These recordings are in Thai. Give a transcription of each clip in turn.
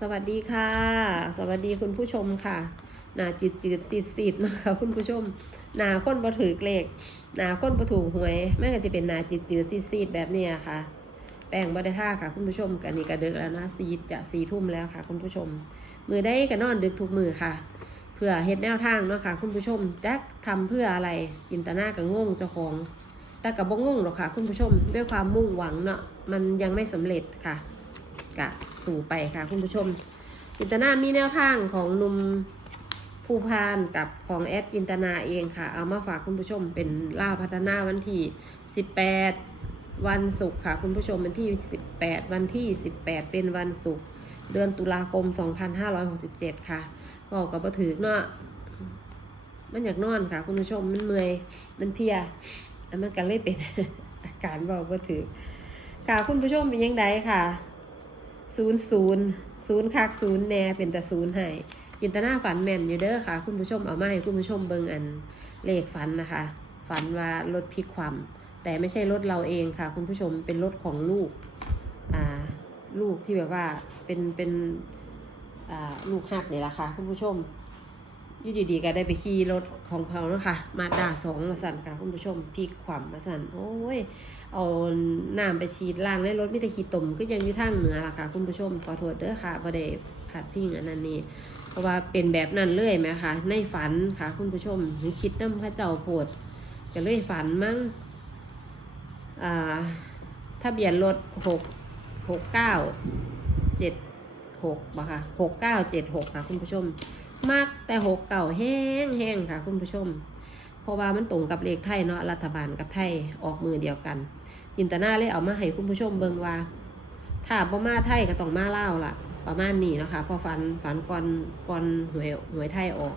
สวัสดีค่ะ สวัสดีคุณผู้ชมค่ะ หนาจืดจืดสีดสีดนะคะคุณผู้ชม หนาค้นประถือเลขหนาค้นประถูหวยแม่ก็จะเป็นหนาจืดจืดสีดสีดแบบนี้ค่ะ แป้งบไดท่าค่ะ คุณผู้ชมกันนี่ก็เดึกแล้วนะซีดจะสีทุ่มแล้วค่ะ คุณผู้ชม มือได้ก็นอนดึกทุกมือค่ะ เพื่อเฮ็ดแนวทางเนาะค่ะ คุณผู้ชมแจ็คทำเพื่ออะไรจินตนากับงงเจ้าของ แต่กับบ่งงหรอกค่ะ คุณผู้ชม ด้วยความมุ่งหวังเนาะมันยังไม่สำเร็จค่ะกะ สู่ไปค่ะ คุณผู้ชม จินตนามีแนวทางของนุ่มภูพานกับของแอดจินตนาเองค่ะ เอามาฝากคุณผู้ชมเป็นล่าพัฒนาวันที่ 18 วันศุกร์ค่ะ คุณผู้ชมวันที่ 18 วันที่ 18 เป็นวันศุกร์เดือนตุลาคม 2567 ค่ะบอกกับบ่ถือเนาะมันอยากนอนค่ะ คุณผู้ชมมันเมื่อยมันเพียอันมันก็เลยเป็นอาการบอกบ่ถือค่ะคุณผู้ชมเป็นยังไงค่ะ ศูนย์ศูนย์ศูนย์คักศูนย์แน่เป็นแต่ศูนย์ให้จินตนาฝันแม่นอยู่เด้อค่ะ คุณผู้ชมเอามาให้คุณผู้ชมเบิ่งอันเลขฝันนะคะ ฝันว่ารถพลิกความ แต่ไม่ใช่รถเราเองค่ะ คุณผู้ชมเป็นรถของลูกอ่าลูกที่แบบว่าเป็นเป็นอ่าลูกหักเนี่แหละค่ะคุณผู้ชมยู่ดีๆก็ได้ไปขี่รถของเขานะคะมาด่าสองมาสั่นค่ะคุณผู้ชมพลิกความมาสั่นโอ้ย เอาน้ำไปฉีดล้างในรถมิตรขีดตมก็ยังอยู่ทางเหนือล่ะค่ะ คุณผู้ชมขอโทษเด้อค่ะบ่ได้ผัดพิงอันนั้นนี่เพราะว่าเป็นแบบนั้นเลยไหมคะในฝันค่ะ คุณผู้ชมหรือคิดน้ำพระเจ้าโพดก็เลยฝันมั้งอ่าทะเบียนรถหกหกเก้าเจ็ดหกบ่ค่ะหกเก้าเจ็ดหกค่ะ คุณผู้ชมมากแต่หกเก่าแห้งแห้งค่ะ คุณผู้ชม เพราะว่ามันตรงกับเลขไทยเนาะรัฐบาลกับไทยออกมือเดียวกันจินตนาเลยเอามาให้คุณผู้ชมเบิ่งว่า ถ้าบ่มาไทยก็ต้องมาเล่าล่ะ ประมาณนี้นะคะ พอฝันฝันก่อนก่อนหวยหวยไทยออก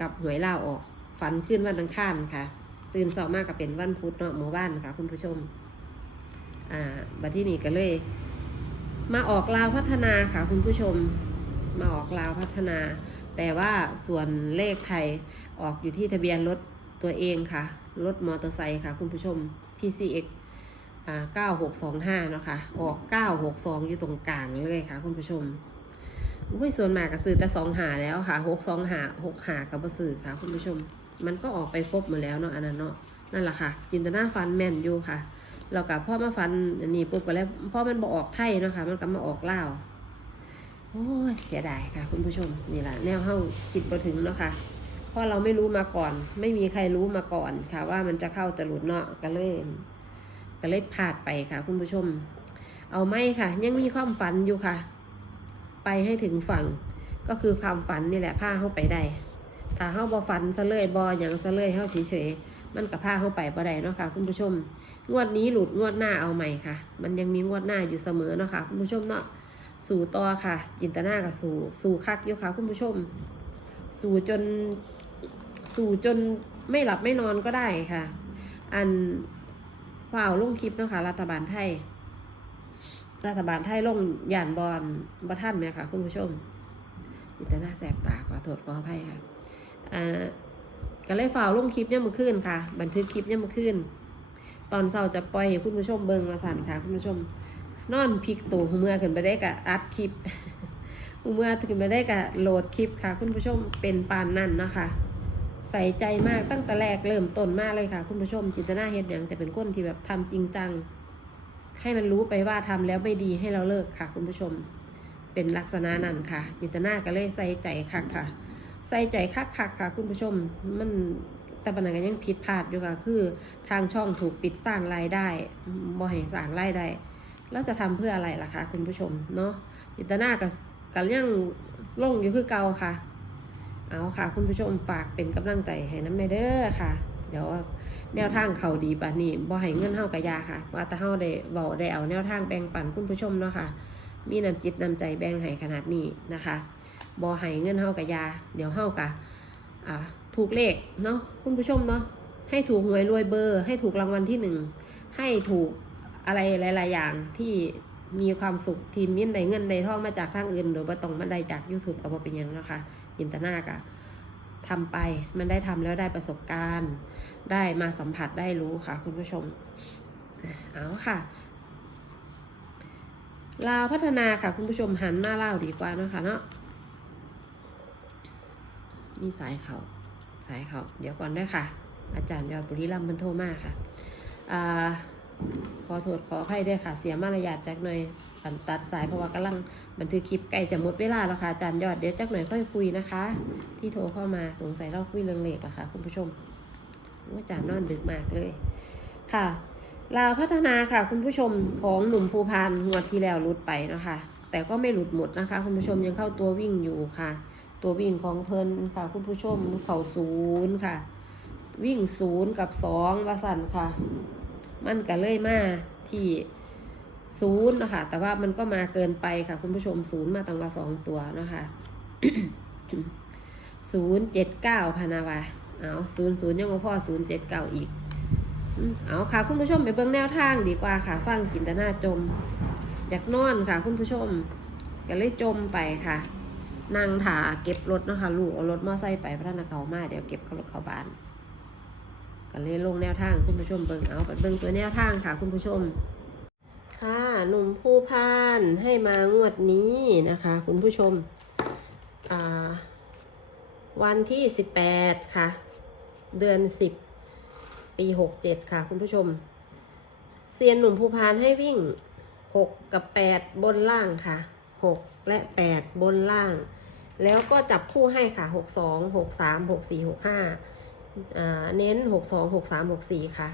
กับหวยลาออกฝันขึ้นวันอังคารค่ะ ตื่นเช้ามากก็เป็นวันพุธเนาะหมู่บ้านค่ะคุณผู้ชมอ่าบัดที่นี่ก็เลย มาออกลาวพัฒนาค่ะ คุณผู้ชมมาออกลาวพัฒนา แต่ว่าส่วนเลขไทยออกอยู่ที่ทะเบียนรถ ตัวเองค่ะ รถมอเตอร์ไซค์ค่ะคุณผู้ชม PCX อ่า9625 เนาะค่ะ ออก 962 อยู่ตรงกลางเลยค่ะคุณผู้ชมอุ้ยส่วนมากก็ซื้อแต่สองหาแล้วค่ะ625หา6หากับบ่ซื้อค่ะคุณผู้ชม มันก็ออกไปครบหมดแล้วเนาะอันนั้นเนาะนั่นแหละค่ะจินตนาฟันแม่นอยู่ค่ะเรากับพ่อมาฟันนนี้ปุ๊บก็แล้วพ่อมันบอกออกไทยเนาะค่ะมันก็มาออกเลาโอ้เสียดายค่ะ คุณผู้ชมนี่แหละแนวเฮ้าคิดมาถึงเนาะค่ะ เพราะเราไม่รู้มาก่อน ไม่มีใครรู้มาก่อนค่ะ ว่ามันจะเข้าจะหลุดเนาะก็เลยก็เลยพลาดไปค่ะ คุณผู้ชม เอาไม่ค่ะ ยังมีความฝันอยู่ค่ะ ไปให้ถึงฝั่ง ก็คือความฝันนี่แหละพาเข้าไปได้ถ้าเข้าบ่ฝันซะเลยบ่อย่างซะเลยเข้าเฉยๆมันกับพาเข้าไปบ่ได้เนาะค่ะ คุณผู้ชม งวดนี้หลุดงวดหน้าเอาใหม่ค่ะ มันยังมีงวดหน้าอยู่เสมอเนาะค่ะ คุณผู้ชมเนาะสู่ต่อค่ะ จินตนากับสู่สู่คักอยู่ค่ะ คุณผู้ชม สู่จน สู่จนไม่หลับไม่นอนก็ได้ค่ะ อันว้าวลงคลิปนะคะรัฐบาลไทย รัฐบาลไทยลงยานบอลบัท่านไหมคะคุณผู้ชมจินตนาแสบตาขอโทษขออภัยค่ะอ่าก็เลยฝ่าวลงคลิปเนี่ยมมื่อคืนค่ะ บันทึกคลิปเนี่ยมมื่อคืนตอนเช้าจะปล่อยให้คุณผู้ชมเบิ่งมาสั่นค่ะ คุณผู้ชม นอนพลิกตัวหูเมื่อขึ้นไปได้กับอัดคลิปหูเมื่อขึ้นไปได้กับโหลดคลิปค่ะ คุณผู้ชมเป็นปานนั่นนะคะ ใส่ใจมากตั้งแต่แรกเริ่มต้นมากเลยค่ะ คุณผู้ชม จินตนาเฮ็ดอย่างแต่เป็นคนที่แบบทำจริงจัง ให้มันรู้ไปว่าทำแล้วไม่ดีให้เราเลิกค่ะ คุณผู้ชม เป็นลักษณะนั้นค่ะ จินตนาก็เลยใส่ใจคักค่ะ ใส่ใจคักคักค่ะ คุณผู้ชม มันแต่ปัญหาก็ยังผิดพลาดอยู่ค่ะ คือทางช่องถูกปิดสร้างรายได้บ่ให้สร้างรายได้แล้วจะทำเพื่ออะไรล่ะคะคุณผู้ชมเนาะจินตนากับกับยังลงอยู่คือเก่าค่ะ เอาค่ะ คุณผู้ชมฝากเป็นกำลังใจให้น้ำในเด้อค่ะ เดี๋ยวแนวทางเขาดีป่ะนี่บ่ให้เงินเฮากะยาค่ะ ว่าแต่เฮาได้เว้าได้เอาแนวทางแบ่งปันคุณผู้ชมเนาะค่ะ มีน้ำจิตน้ำใจแบ่งให้ขนาดนี้นะคะบ่ให้เงินเฮากะยา เดี๋ยวเฮากะอ่าถูกเลขเนาะคุณผู้ชมเนาะให้ถูกหวยรวยเบอร์ ให้ถูกรางวัลที่หนึ่งให้ถูกอะไรหลาย ๆ อย่างที่มีความสุขทีมมินได้เงินได้ทองมาจากทางอื่นหรือว่าต้องมาได้จาก YouTube ก็บ่เป็นยังนะคะจินตนากะทำไปมันได้ทำแล้วได้ประสบการณ์ ได้มาสัมผัสได้รู้ค่ะ คุณผู้ชม เอาค่ะลาวพัฒนาค่ะ คุณผู้ชมหันหน้าเล่าดีกว่านะคะเนาะมีสายเขาสายเขาเดี๋ยวก่อนด้วยค่ะ อาจารย์ยอดบุรีรัมย์มันโทรมาค่ะอ่า ขอโทษขอให้ด้วยค่ะ เสียมารยาทจากหน่อยตัดสายเพราะว่ากำลังบันทึกคลิปใกล้จะหมดเวลาแล้วค่ะอาจารย์ยอดเดี๋ยวจักหน่อยค่อยคุยนะคะ ที่โทรเข้ามาสงสัยเราคุยเรื่องเลขอะค่ะ คุณผู้ชมว่าอาจารย์นอนดึกมากเลย ค่ะลาวพัฒนาค่ะ คุณผู้ชมของหนุ่มภูพานงวดที่แล้วหลุดไปนะคะ แต่ก็ไม่หลุดหมดนะคะ คุณผู้ชมยังเข้าตัววิ่งอยู่ค่ะ ตัววิ่งของเพลินค่ะ คุณผู้ชมเข่าศูนย์ค่ะ วิ่งศูนย์กับสองวสันค่ะ มันก็เลยมาที่ศูนย์นะคะแต่ว่ามันก็มาเกินไปค่ะ คุณผู้ชมศูนย์มาตั้งว่าสองตัวนะคะศูนย์เจ็ดเก้าพานาวาเอาศูนย์ศูนย์ยังมาพ่อศูนย์เจ็ดเก้าอีก เอาค่ะ คุณผู้ชมไปเบิ่งแนวทางดีกว่าค่ะ ฟังจินตนาจม อยากนอนค่ะ คุณผู้ชมก็เลยจมไปค่ะนั่งถาเก็บรถเนาะคะลูกเอารถมอไซค์ไปพระนาเขามาเดี๋ยวเก็บเขารถเข้าบ้าน ก็เลยลงแนวทางคุณผู้ชมเบิ่งเอาไปเบิ่งตัวแนวทางค่ะคุณผู้ชม ค่ะหนุ่มผู้พานให้มางวดนี้นะคะ คุณผู้ชมวันที่สิบแปดค่ะ เดือนสิบปี 67 ค่ะ คุณผู้ชมเซียนหนุ่มภูพานให้วิ่ง 6 กับ 8 บนล่างค่ะ 6 และ 8 บนล่าง แล้วก็จับคู่ให้ค่ะ 62 63 64 65อ่า เน้น 62 63 64 ค่ะ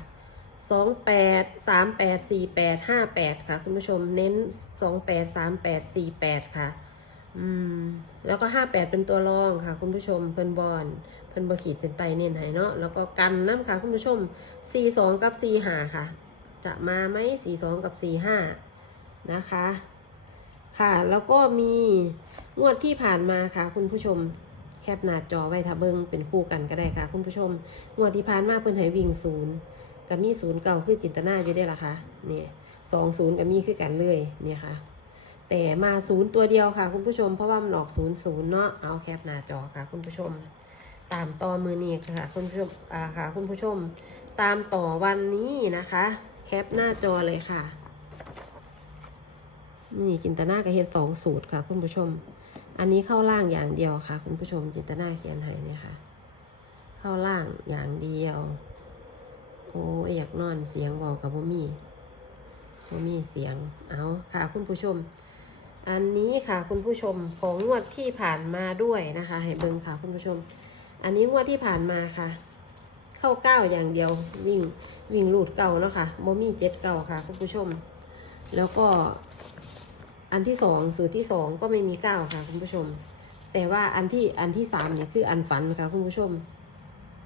28 38 48 58 ค่ะ คุณผู้ชมเน้น 28 38 48 ค่ะ อืม แล้วก็ 58 เป็นตัวรองค่ะ คุณผู้ชมเพิ่นบอลเพิ่นบขีดเส้นใต้เน้นให้เนาะแล้วก็กันน้ำค่ะ คุณผู้ชม 42 กับ 45 ค่ะ จะมาไหม42 กับ 45 นะคะ ค่ะ แล้วก็มีงวดที่ผ่านมาค่ะ คุณผู้ชม แคปหน้าจอไว้ถ้าเบิ่งเป็นคู่กันก็ได้ค่ะ คุณผู้ชมงวดที่ผ่านมาเพิ่นให้วิ่งศูนย์กับมีศูนย์เก่าคือจินตนาอยู่ได้ละคะเนี่ยสองศูนย์กับมีคือกันเลยเนี่ยค่ะ แต่มาศูนย์ตัวเดียวค่ะ คุณผู้ชมเพราะว่ามันออกศูนย์ศูนย์เนาะเอาแคปหน้าจอค่ะ คุณผู้ชม ตามต่อมือนี้ค่ะคุณผู้ชมอ่าค่ะ คุณผู้ชม ตามต่อวันนี้นะคะ แคปหน้าจอเลยค่ะนี่จินตนากับเฮ็ดสองสูตรค่ะ คุณผู้ชม อันนี้เข้าล่างอย่างเดียวค่ะ คุณผู้ชมจินตนาเขียนให้นี่ค่ะ เข้าล่างอย่างเดียว โอ้ยอยกนอนเสียงบอกกับพ่มีพ่มีเสียงเอาค่ะ คุณผู้ชม อันนี้ค่ะ คุณผู้ชมของงวดที่ผ่านมาด้วยนะคะ ให้เบิ่งค่ะ คุณผู้ชม อันนี้งวดที่ผ่านมาค่ะ เข้าเก้าอย่างเดียว วิ่งวิ่งลูดเก่าเนาะค่ะโมมี่เจ็ดเก่าค่ะ คุณผู้ชม แล้วก็ อันที่สองสูตรที่สองก็ไม่มีเก้าค่ะคุณผู้ชม แต่ว่าอันที่อันที่สามเนี่ยคืออันฝันค่ะคุณผู้ชม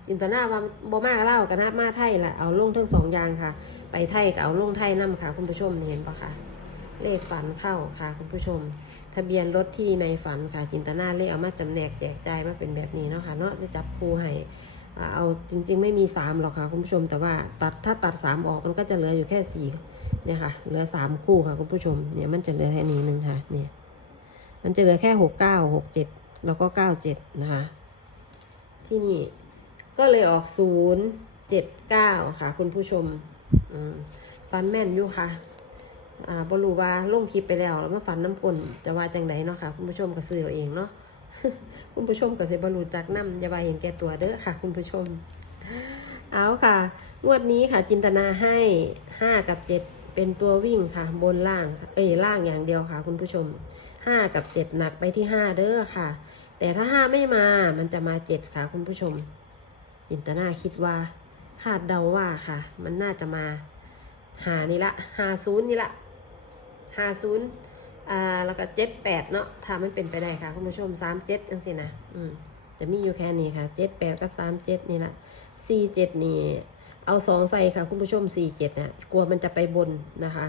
อินตนาว่าบ่มากเล่ากันนะมาไทยแหละเอาลงทั้งสองอย่างค่ะ ไปไทยกับเอาลงไทยนํค่ะ คุณผู้ชมเห็นปะคะเลขฝันเข้าค่ะ คุณผู้ชม ทะเบียนรถที่ในฝันค่ะจินตนาเลขเอามาจำแนกแจกจ่ายมาเป็นแบบนี้เนาะค่ะเนาะได้จับคู่ให้เอาจริง ๆ ไม่มีสามหรอกค่ะ คุณผู้ชมแต่ว่าตัดถ้าตัดสามออกมันก็จะเหลืออยู่แค่สี่ เนี่ยค่ะ เหลือสามคู่ค่ะคุณผู้ชม เนี่ยมันจะเหลือแค่นี้หนึ่งค่ะ เนี่ย มันจะเหลือแค่หกเก้าหกเจ็ดแล้วก็เก้าเจ็ดนะคะ ที่นี่ก็เลยออกศูนย์เจ็ดเก้าค่ะ คุณผู้ชมฟันแม่นอยู่ค่ะ อ่าบรูว่าลงคลิปไปแล้วแล้วมาฝันน้ำกลนจะว่าจังไดเนาะค่ะ คุณผู้ชมก็ซื้อเอาเองเนาะคุณผู้ชมก็เสิบรูจักน้ำอย่าว่าเห็นแก่ตัวเด้อค่ะ คุณผู้ชมเอาค่ะ งวดนี้ค่ะจินตนาให้ห้ากับเจ็ด เป็นตัววิ่งค่ะ บนล่างเอ้ยล่างอย่างเดียวค่ะ คุณผู้ชมห้ากับเจ็ดหนักไปที่ห้าเด้อค่ะ แต่ถ้าห้าไม่มามันจะมาเจ็ดค่ะ คุณผู้ชม จินตนาคิดว่า คาดเดาว่าค่ะ มันน่าจะมาหานี่ละหาศูนย์นี่ละหาศูนย์อ่าแล้วก็เจ็ดแปดเนาะถ้ามันเป็นไปได้ค่ะ คุณผู้ชมสามเจ็ดจังสินะอืมจะมีอยู่แค่นี้ค่ะเจ็ดแปดกับสามเจ็ดนี่ละสี่เจ็ดนี่ เอาสองใส่ค่ะ คุณผู้ชมสี่เจ็ดเนี่ยกลัวมันจะไปบนนะคะ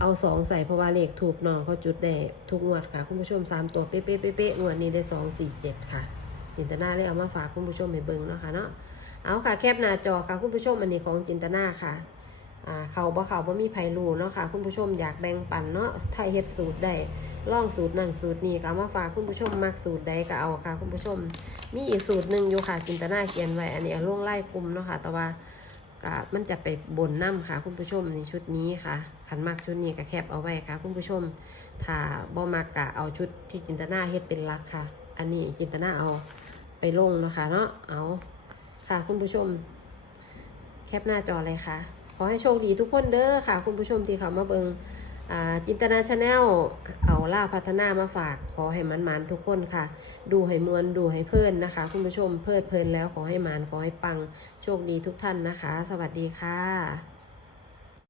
เอาสองใส่เพราะว่าเลขถูกน้องเขาจุดได้ทุกงวดค่ะ คุณผู้ชมสามตัวเป๊ะเป๊ะเป๊ะงวดนี้ได้สองสี่เจ็ดค่ะจินตนาเลยเอามาฝากคุณผู้ชมให้เบิ่งเนาะค่ะเนาะเอาค่ะแคปหน้าจอค่ะคุณผู้ชมอันนี้ของจินตนาค่ะเขาบ่เขาบ่มีไผรู้เนาะค่ะ คุณผู้ชมอยากแบ่งปันเนาะไทยเฮ็ดสูตรได้ลองสูตรนั่นสูตรนี้ก็เอามาฝากคุณผู้ชมมักสูตรใดก็เอาค่ะ คุณผู้ชม มีอีกสูตรหนึ่งอยู่ค่ะจินตนาเขียนไว้อันนี้เอาลงไล่กลุ่มเนาะค่ะ แต่ว่า ก็มันจะไปบนน้ำค่ะ คุณผู้ชมในชุดนี้ค่ะขันมากชุดนี้ก็แคบเอาไว้ค่ะ คุณผู้ชม ถ้าบ่มากกะเอาชุดที่จินตนาเฮ็ดเป็นลักค่ะ อันนี้จินตนาเอาไปลงนะคะเนาะเอาค่ะ คุณผู้ชม แคบหน้าจอเลยค่ะ ขอให้โชคดีทุกคนเด้อค่ะ คุณผู้ชมที่เขามาเบิงอ่า จินตนาชาแนลเอาล่าพัฒนามาฝากขอให้มันมันทุกคนค่ะ ดูให้มวนดูให้เพลินนะคะ คุณผู้ชมเพลิดเพลินแล้วขอให้มันขอให้ปังโชคดีทุกท่านนะคะ สวัสดีค่ะ